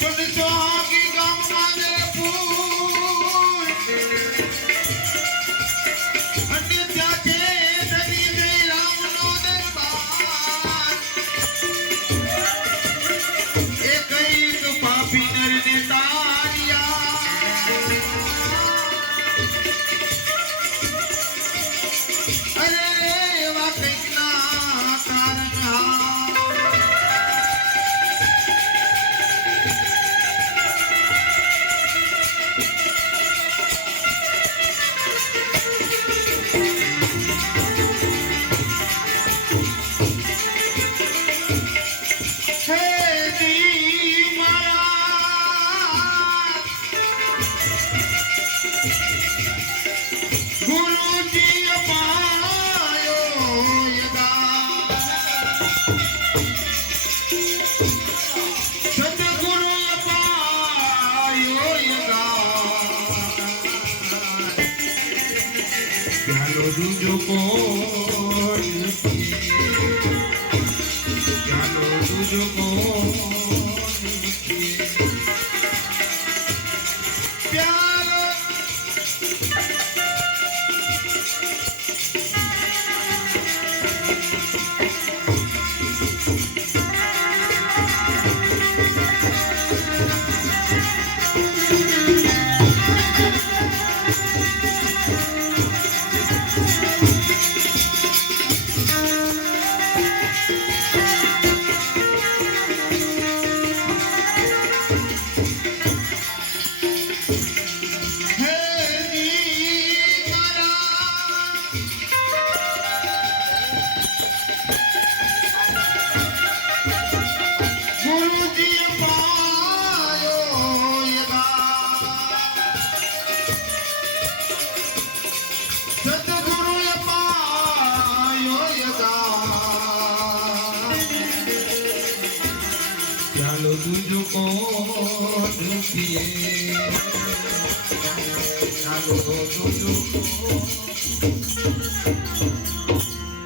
but it's all দুজো কোন জানো দুজো কোন तुझको दुखिए तुझको